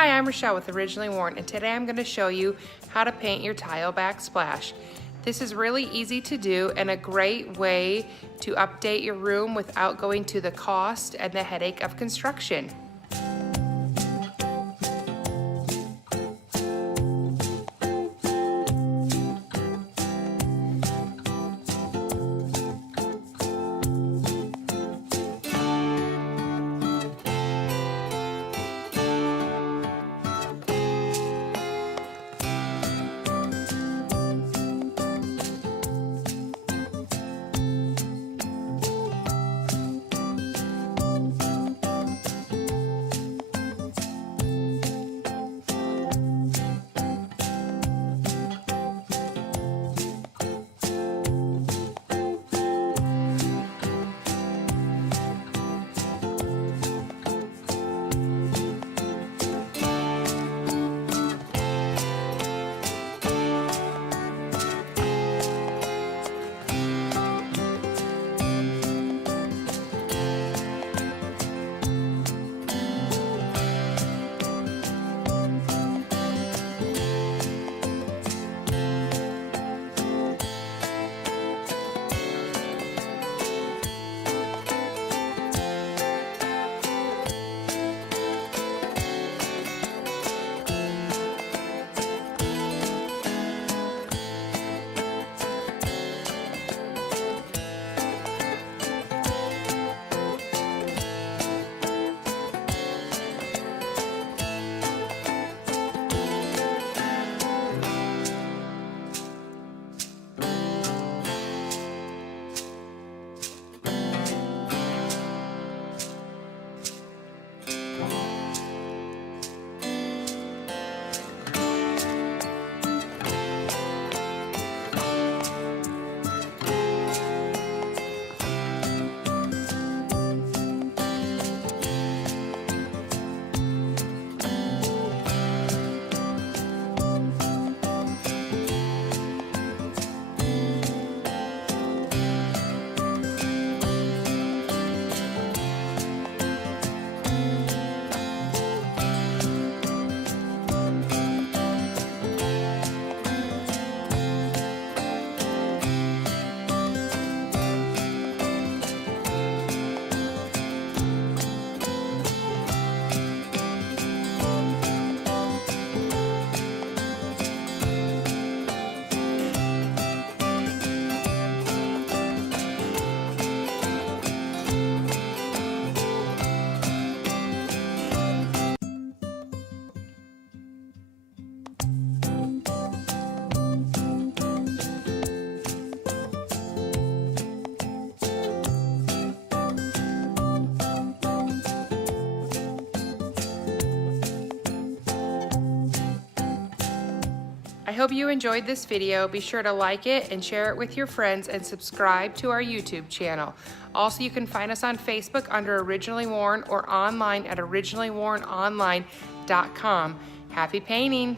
Hi, I'm Rochelle with Originally Worn, and today I'm going to show you how to paint your tile backsplash. This is really easy to do and a great way to update your room without going to the cost and the headache of construction. I hope you enjoyed this video. Be sure to like it and share it with your friends and subscribe to our YouTube channel. Also, you can find us on Facebook under Originally Worn or online at originallywornonline.com. Happy painting!